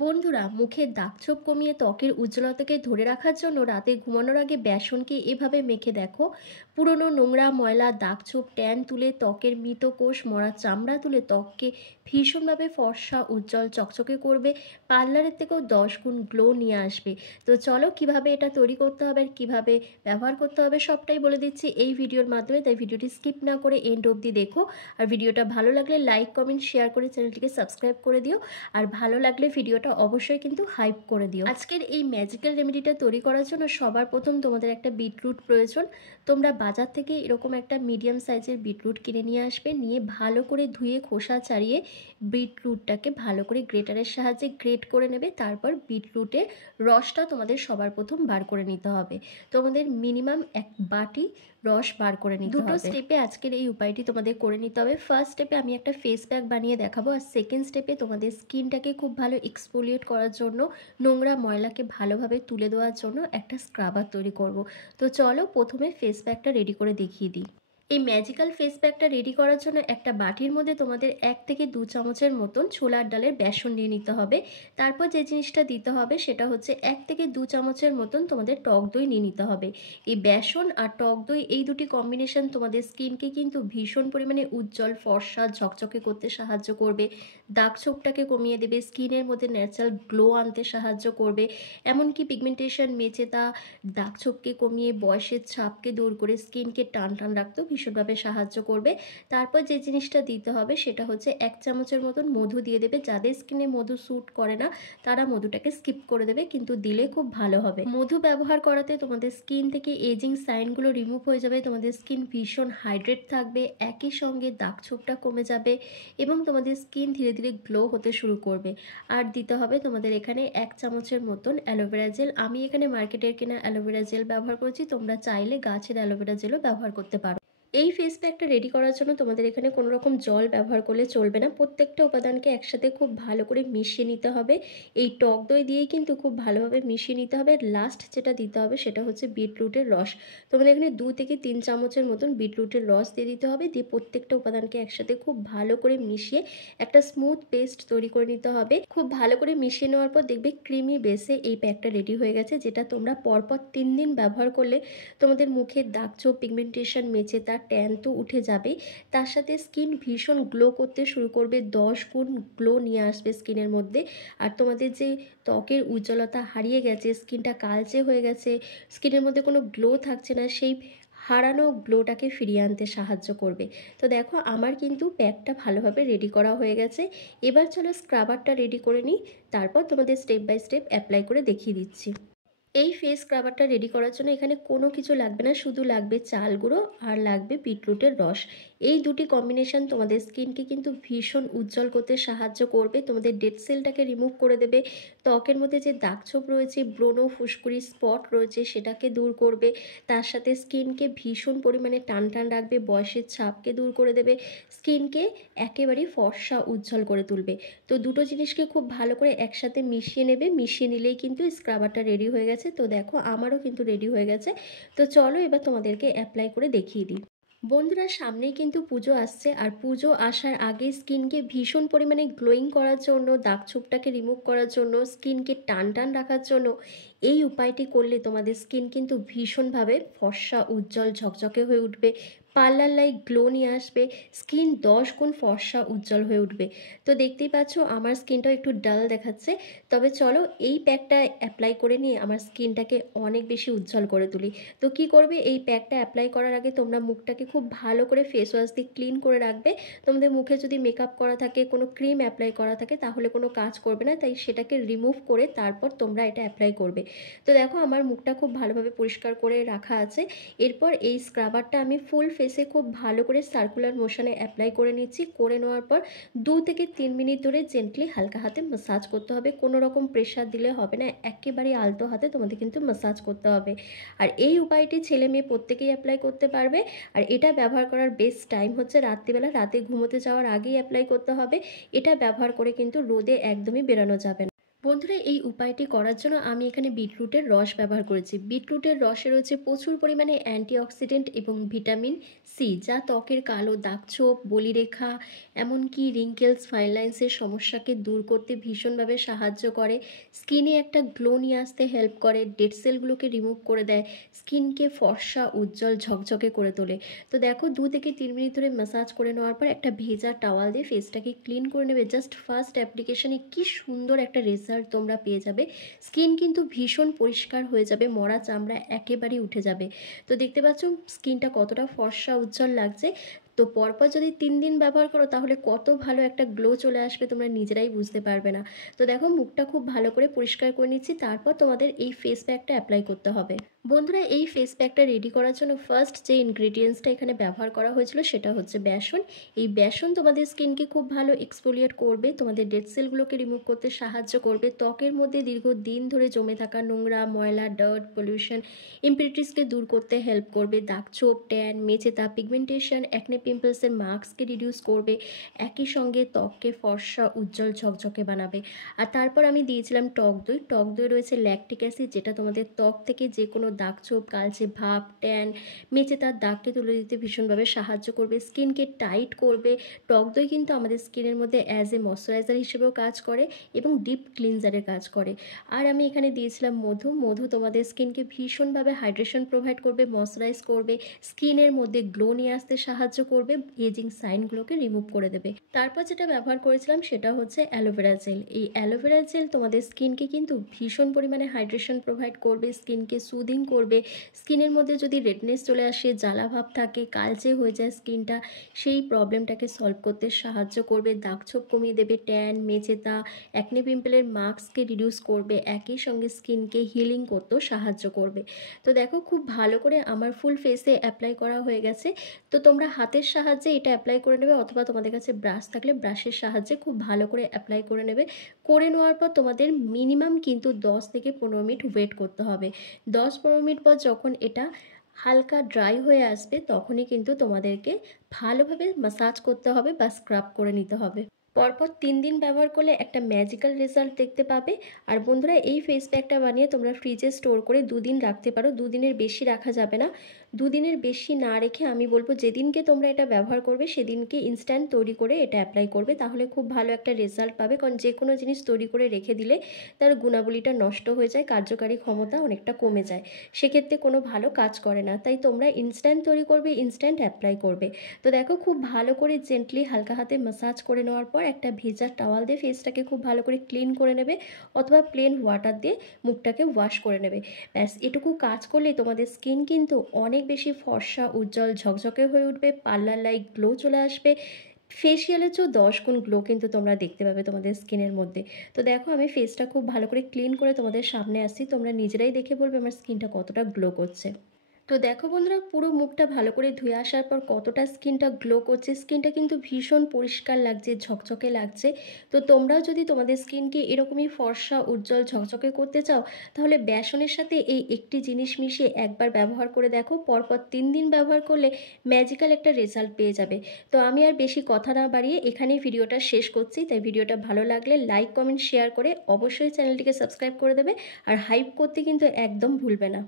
বন্ধুরা, মুখের দাগছোপ কমিয়ে ত্বকের উজ্জ্বলতাকে ধরে রাখার জন্য রাতে ঘুমানোর আগে বেসনকে এভাবে মেখে দেখো। পুরনো নোংরা ময়লা দাগছোপ ট্যান তুলে, ত্বকের মৃত কোষ মরা চামড়া তুলে ত্বককে ভীষণভাবে ফর্সা উজ্জ্বল চকচকে করবে। পার্লারের থেকেও 10 গুণ গ্লো নিয়ে আসবে। তো চলো কিভাবে এটা তৈরি করতে হবে আর কীভাবে ব্যবহার করতে হবে সবটাই বলে দিচ্ছি এই ভিডিওর মাধ্যমে, তাই ভিডিওটি স্কিপ না করে এন্ড অবধি দেখো। আর ভিডিওটা ভালো লাগলে লাইক কমেন্ট শেয়ার করে চ্যানেলটিকে সাবস্ক্রাইব করে দিও। আর ভালো লাগলে ভিডিওটা অবশ্যই কিন্তু হাইপ করে দিও। আজকের এই ম্যাজিক্যাল রেমেডিটা তৈরি করার জন্য সবার প্রথম তোমাদের একটা বিটরুট প্রয়োজন। তোমরা বাজার থেকে এরকম একটা মিডিয়াম সাইজের বিটরুট কিনে নিয়ে আসবে, নিয়ে ভালো করে ধুয়ে খোসা ছাড়িয়ে বিটরুটটাকে ভালো করে গ্রেটারের সাহায্যে গ্রেট করে নেবে। তারপর বিটরুটের রসটা তোমাদের সবার প্রথম বার করে নিতে হবে। তোমাদের মিনিমাম 1 বাটি রস বার করে নিতে হবে। দুটো স্টেপে আজকের এই উপায়টি তোমাদের করে নিতে হবে। ফার্স্ট স্টেপে আমি একটা ফেস প্যাক বানিয়ে দেখাবো, আর সেকেন্ড স্টেপে তোমাদের স্কিনটাকে খুব ভালো এক্সফোলিয়েট করার জন্য, নোংরা ময়লাকে ভালোভাবে তুলে দেওয়ার জন্য একটা স্ক্রাবার তৈরি করব। তো চলো প্রথমে ফেস প্যাকটা রেডি করে দেখিয়ে দিই। এই ম্যাজিক্যাল ফেস প্যাকটা রেডি করার জন্য একটা বাটির মধ্যে তোমাদের 1 থেকে 2 চামচের মতন ছোলার ডালের বেসন নিয়ে নিতে হবে। তারপর যে জিনিসটা দিতে হবে সেটা হচ্ছে 1 থেকে 2 চামচের মতন তোমাদের টক দই নিয়ে নিতে হবে। এই বেসন আর টক দই এই দুটি কম্বিনেশন তোমাদের স্কিনকে কিন্তু ভীষণ পরিমাণে উজ্জ্বল ফর্সা ঝকঝকে করতে সাহায্য করবে, দাগ ছোপটাকে কমিয়ে দেবে, স্কিনের মধ্যে ন্যাচারাল গ্লো আনতে সাহায্য করবে, এমনকি পিগমেন্টেশন মেচেতা দাগ ছোপকে কমিয়ে বয়সের ছাপকে দূর করে স্কিনকে টান টান রাখতেও ভীষণভাবে সাহায্য করবে। তারপর যে জিনিসটা দিতে হবে সেটা হচ্ছে 1 চামচের মতন মধু দিয়ে দেবে। যাদের স্কিনে মধু স্যুট করে না তারা মধুটাকে স্কিপ করে দেবে, কিন্তু দিলে খুব ভালো হবে। মধু ব্যবহার করাতে তোমাদের স্কিন থেকে এজিং সাইনগুলো রিমুভ হয়ে যাবে, তোমাদের স্কিন ভীষণ হাইড্রেট থাকবে, একই সঙ্গে দাগ ছোপটা কমে যাবে এবং তোমাদের স্কিন ধীরে ধীরে গ্লো হতে শুরু করবে। আর দিতে হবে তোমাদের এখানে 1 চামচের মতন অ্যালোভেরা জেল। আমি এখানে মার্কেটের কেনা অ্যালোভেরা জেল ব্যবহার করছি, তোমরা চাইলে গাছের অ্যালোভেরা জেলও ব্যবহার করতে পারো। এই ফেস প্যাকটা রেডি করার জন্য তোমাদের এখানে কোনো রকম জল ব্যবহার করলে চলবে না, প্রত্যেকটা উপাদানকে একসাথে খুব ভালো করে মিশিয়ে নিতে হবে। এই টক দই দিয়েই কিন্তু খুব ভালোভাবে মিশিয়ে নিতে হবে। আর লাস্ট যেটা দিতে হবে সেটা হচ্ছে বিটরুটের রস। তোমাদের এখানে 2 থেকে 3 চামচের মতন বিটরুটের রস দিয়ে দিতে হবে, দিয়ে প্রত্যেকটা উপাদানকে একসাথে খুব ভালো করে মিশিয়ে একটা স্মুথ পেস্ট তৈরি করে নিতে হবে। খুব ভালো করে মিশিয়ে নেওয়ার পর দেখবে ক্রিমি বেসে এই প্যাকটা রেডি হয়ে গেছে, যেটা তোমরা পরপর 3 দিন ব্যবহার করলে তোমাদের মুখের দাগছোপ পিগমেন্টেশন মেচে তার ট্যান তো উঠে যাবেই, তার সাথে স্কিন ভীষণ গ্লো করতে শুরু করবে, 10 গুণ গ্লো নিয়ে আসবে স্কিনের মধ্যে। আর তোমাদের যে ত্বকের উজ্জ্বলতা হারিয়ে গেছে, স্কিনটা কালচে হয়ে গেছে, স্কিনের মধ্যে কোনো গ্লো থাকছে না, সেই হারানো গ্লোটাকে ফিরিয়ে আনতে সাহায্য করবে। তো দেখো আমার কিন্তু প্যাকটা ভালোভাবে রেডি করা হয়ে গেছে। এবার চলো স্ক্রাবারটা রেডি করে নিই, তারপর তোমাদের স্টেপ বাই স্টেপ অ্যাপ্লাই করে দেখিয়ে দিচ্ছি। এই ফেস স্ক্রাবারটা রেডি করার জন্য এখানে কোনো কিছু লাগবে না, শুধু লাগবে চাল গুঁড়ো আর লাগবে বিটরুটের রস। এই দুটি কম্বিনেশন তোমাদের স্কিনকে কিন্তু ভীষণ উজ্জ্বল করতে সাহায্য করবে, তোমাদের ডেড সেলটাকে রিমুভ করে দেবে, ত্বকের মধ্যে যে দাগছোপ রয়েছে, ব্রণ ফুসকুড়ি স্পট রয়েছে সেটাকে দূর করবে, তার সাথে স্কিনকে ভীষণ পরিমাণে টান টান রাখবে, বয়সের ছাপকে দূর করে দেবে, স্কিনকে একেবারেই ফর্সা উজ্জ্বল করে তুলবে। তো দুটো জিনিসকে খুব ভালো করে একসাথে মিশিয়ে নেবে, মিশিয়ে নিলেই কিন্তু স্ক্রাবারটা রেডি হয়ে গেছে। তো দেখো আমারও কিন্তু রেডি হয়ে গেছে। তো চলো এবার তোমাদেরকে অ্যাপ্লাই করে দেখিয়ে দিই। বন্ধুরা, সামনেই কিন্তু পুজো আসছে, আর পুজো আসার আগে স্কিনকে ভীষণ পরিমাণে গ্লোয়িং করার জন্য, দাগছোপটাকে রিমুভ করার জন্য, স্কিনকে টান টান রাখার জন্য এই উপায়টি করলে তোমাদের স্কিন কিন্তু ভীষণভাবে ফর্সা উজ্জ্বল ঝকঝকে হয়ে উঠবে, পার্লার লাইক গ্লো নিয়ে আসবে, স্কিন 10 গুণ ফর্সা উজ্জ্বল হয়ে উঠবে। তো দেখতেই পাচ্ছ আমার স্কিনটাও একটু ডাল দেখাচ্ছে, তবে চলো এই প্যাকটা অ্যাপ্লাই করে নিয়ে আমার স্কিনটাকে অনেক বেশি উজ্জ্বল করে তুলি। তো কি করবে, এই প্যাকটা অ্যাপ্লাই করার আগে তোমরা মুখটাকে খুব ভালো করে ফেস ওয়াশ দিয়ে ক্লিন করে রাখবে। তোমাদের মুখে যদি মেকআপ করা থাকে, কোনো ক্রিম অ্যাপ্লাই করা থাকে, তাহলে কোনো কাজ করবে না, তাই সেটাকে রিমুভ করে তারপর তোমরা এটা অ্যাপ্লাই করবে। তো দেখো আমার মুখটা খুব ভালোভাবে পরিষ্কার করে রাখা আছে। এরপর এই স্ক্রাবারটা আমি ফুল ফেসে খুব ভালো করে সার্কুলার মোশনে অ্যাপ্লাই করে নিচ্ছি। করে নেওয়ার পর 2 থেকে 3 মিনিট ধরে জেন্টলি হালকা হাতে ম্যাসাজ করতে হবে, কোনো রকম প্রেশার দিলে হবে না, একেবারে আলতো হাতে তোমাদের কিন্তু ম্যাসাজ করতে হবে। আর এই উপায়টি ছেলে মেয়ে প্রত্যেকেই অ্যাপ্লাই করতে পারবে। আর এটা ব্যবহার করার বেস্ট টাইম হচ্ছে রাত্রিবেলা, রাতে ঘুমোতে যাওয়ার আগেই অ্যাপ্লাই করতে হবে। এটা ব্যবহার করে কিন্তু রোদে একদমই বেরোনো যাবে না। বন্ধুরা, এই উপায়টি করার জন্য আমি এখানে বিটরুটের রস ব্যবহার করেছি। বিটরুটের রসে রয়েছে প্রচুর পরিমাণে অ্যান্টিঅক্সিডেন্ট এবং ভিটামিন সি, যা ত্বকের কালো দাগছোপ, বলিরেখা, এমনকি রিঙ্কেলস, ফাইন লাইন্সের সমস্যাকে দূর করতে ভীষণভাবে সাহায্য করে। স্কিনে একটা গ্লো নিয়ে আসতে হেল্প করে, ডেড সেলগুলোকে রিমুভ করে দেয়, স্কিনকে ফর্সা, উজ্জ্বল, ঝকঝকে করে তোলে। তো দেখো, 2 থেকে 3 মিনিট ধরে ম্যাসাজ করে নেওয়ার পর একটা ভেজা টাওয়াল দিয়ে ফেসটাকে ক্লিন করে নেবে। জাস্ট ফার্স্ট অ্যাপ্লিকেশনে কি সুন্দর একটা রেজাল্ট তোমরা পেয়ে যাবে। স্কিন কিন্তু ভীষণ পরিষ্কার হয়ে যাবে, মরা চামড়া একেবারেই উঠে যাবে। তো দেখতে পাচ্ছ স্কিনটা কতটা ফর্সা, উজ্জ্বল লাগছে। তো পরপর যদি 3 দিন ব্যবহার করো তাহলে কত ভালো একটা গ্লো চলে আসবে, তোমরা নিজেরাই বুঝতে পারবে না। তো দেখো, মুখটা খুব ভালো করে পরিষ্কার করে নিচ্ছি, তারপর তোমাদের এই ফেস প্যাকটা অ্যাপ্লাই করতে হবে। বন্ধুরা, এই ফেস প্যাকটা রেডি করার জন্য ফার্স্ট যে ইনগ্রিডিয়েন্টসটা এখানে ব্যবহার করা হয়েছিল সেটা হচ্ছে বেসন। এই বেসন তোমাদের স্কিনকে খুব ভালো এক্সফোলিয়েট করবে, তোমাদের ডেড সেলগুলোকে রিমুভ করতে সাহায্য করবে, ত্বকের মধ্যে দীর্ঘদিন ধরে জমে থাকা নোংরা, ময়লা, ডার্ট, পলিউশন, ইমপিউরিটিসকে দূর করতে হেল্প করবে, দাগছোপ, ট্যান, মেচেতা, পিগমেন্টেশন, অ্যাকনে, পিম্পলসের মার্কসকে রিডিউস করবে, একই সঙ্গে ত্বককে ফর্সা, উজ্জ্বল, ঝকঝকে বানাবে। আর তারপর আমি দিয়েছিলাম টক দই। টক দই রয়েছে ল্যাকটিক অ্যাসিড, যেটা তোমাদের ত্বক থেকে যে কোনো দাগছোপ, কালচে ভাব, ট্যান, মেচে তার দাগকে তুলে দিতে ভীষণভাবে সাহায্য করবে, স্কিনকে টাইট করবে। টক দই কিন্তু আমাদের স্কিনের মধ্যে অ্যাজ এ ময়শ্চারাইজার হিসেবেও কাজ করে এবং ডিপ ক্লিনজারের কাজ করে। আর আমি এখানে দিয়েছিলাম মধু। মধু তোমাদের স্কিনকে ভীষণভাবে হাইড্রেশন প্রোভাইড করবে, ময়শ্চারাইজ করবে, স্কিনের মধ্যে গ্লো নিয়ে আসতে সাহায্য করবে, এজিং সাইনগুলোকে রিমুভ করে দেবে। তারপর যেটা ব্যবহার করেছিলাম সেটা হচ্ছে অ্যালোভেরা জেল। এই অ্যালোভেরা জেল তোমাদের স্কিনকে কিন্তু ভীষণ পরিমাণে হাইড্রেশন প্রোভাইড করবে, স্কিনকে সুদিং করবে। স্কিনের মধ্যে যদি রেডনেস চলে আসে, জ্বালাভাব থাকে, কালচে হয়ে যায় স্কিনটা, সেই প্রবলেমটাকে সলভ করতে সাহায্য করবে, দাগছোপ কমিয়ে দেবে, ট্যান, মেচেতা, অ্যাকনে, পিম্পলের মার্কসকে রিডিউস করবে, একই সঙ্গে স্কিনকে হিলিং করতেও সাহায্য করবে। তো দেখো, খুব ভালো করে আমার ফুল ফেসে অ্যাপ্লাই করা হয়ে গেছে। তো তোমরা হাতের সাহায্যে এটা অ্যাপ্লাই করে নেবে, অথবা তোমাদের কাছে ব্রাশ থাকলে ব্রাশের সাহায্যে খুব ভালো করে অ্যাপ্লাই করে নেবে। করে নেওয়ার পর তোমাদের মিনিমাম কিন্তু 10 থেকে 15 মিনিট ওয়েট করতে হবে। 10-15 মিনিট পর যখন এটা হালকা ড্রাই হয়ে আসবে তখনই কিন্তু তোমাদেরকে ভালোভাবে ম্যাসাজ করতে হবে বা স্ক্রাব করে নিতে হবে। পরপর 3 দিন ব্যবহার করলে একটা ম্যাজিক্যাল রেজাল্ট দেখতে পাবে। আর বন্ধুরা, এই ফেস প্যাকটা বানিয়ে তোমরা ফ্রিজে স্টোর করে 2 দিন রাখতে পারো। 2 দিনের বেশি রাখা যাবে না। 2 দিনের বেশি না রেখে আমি বলবো যেদিনকে তোমরা এটা ব্যবহার করবে সেদিনকে ইনস্ট্যান্ট তৈরি করে এটা অ্যাপ্লাই করবে, তাহলে খুব ভালো একটা রেজাল্ট পাবে। কারণ যে কোনো জিনিস তৈরি করে রেখে দিলে তার গুণাবলীটা নষ্ট হয়ে যায়, কার্যকারী ক্ষমতা অনেকটা কমে যায়, সেক্ষেত্রে কোনো ভালো কাজ করে না। তাই তোমরা ইনস্ট্যান্ট তৈরি করবে, ইনস্ট্যান্ট অ্যাপ্লাই করবে। তো দেখো, খুব ভালো করে জেন্টলি হালকা হাতে ম্যাসাজ করে নেওয়ার পর একটা ভেজা টাওয়াল দিয়ে ফেসটাকে খুব ভালো করে ক্লিন করে নেবে, অথবা প্লেন ওয়াটার দিয়ে মুখটাকে ওয়াশ করে নেবে। ব্যাস, এটুকু কাজ করলেই তোমাদের স্কিন কিন্তু অনেক বেশি ফর্সা, উজ্জ্বল, ঝকঝকে হয়ে উঠবে, পার্লার লাইক গ্লো চলে আসবে। ফেসিয়ালের চেয়েও 10 গুণ গ্লো কিন্তু তোমরা দেখতে পাবে তোমাদের স্কিনের মধ্যে। তো দেখো, আমি ফেসটা খুব ভালো করে ক্লিন করে তোমাদের সামনে আসছি, তোমরা নিজেরাই দেখে বলবে আমার স্কিনটা কতটা গ্লো করছে। তো দেখো বন্ধুরা, পুরো মুখটা ভালো করে ধুয়ে আসার পর কতটা স্কিনটা গ্লো করছে, স্কিনটা কিন্তু ভীষণ পরিষ্কার লাগছে, ঝকঝকে লাগছে। তো তোমরাও যদি তোমাদের স্কিনকে এরকমই ফর্সা, উজ্জ্বল, ঝকঝকে করতে চাও, তাহলে বেসনের সাথে এই একটি জিনিস মিশিয়ে একবার ব্যবহার করে দেখো, পরপর 3 দিন ব্যবহার করলে ম্যাজিক্যাল একটা রেজাল্ট পেয়ে যাবে। তো আমি আর বেশি কথা না বাড়িয়ে এখানেই ভিডিওটা শেষ করছি। তাই ভিডিওটা ভালো লাগলে লাইক, কমেন্ট, শেয়ার করে অবশ্যই চ্যানেলটিকে সাবস্ক্রাইব করে দেবে। আর হাইপ করতে কিন্তু একদম ভুলবে না।